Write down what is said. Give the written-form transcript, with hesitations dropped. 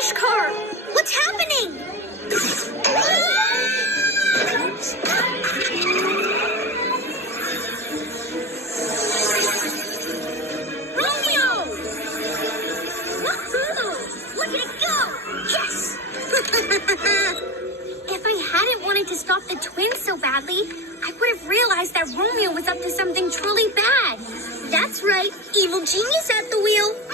crash car. What's happening? Romeo! Woohoo! Look at it go! Yes! If I hadn't wanted to stop the twins so badly, I would have realized that Romeo was up to something truly bad. That's right, evil genius at the wheel.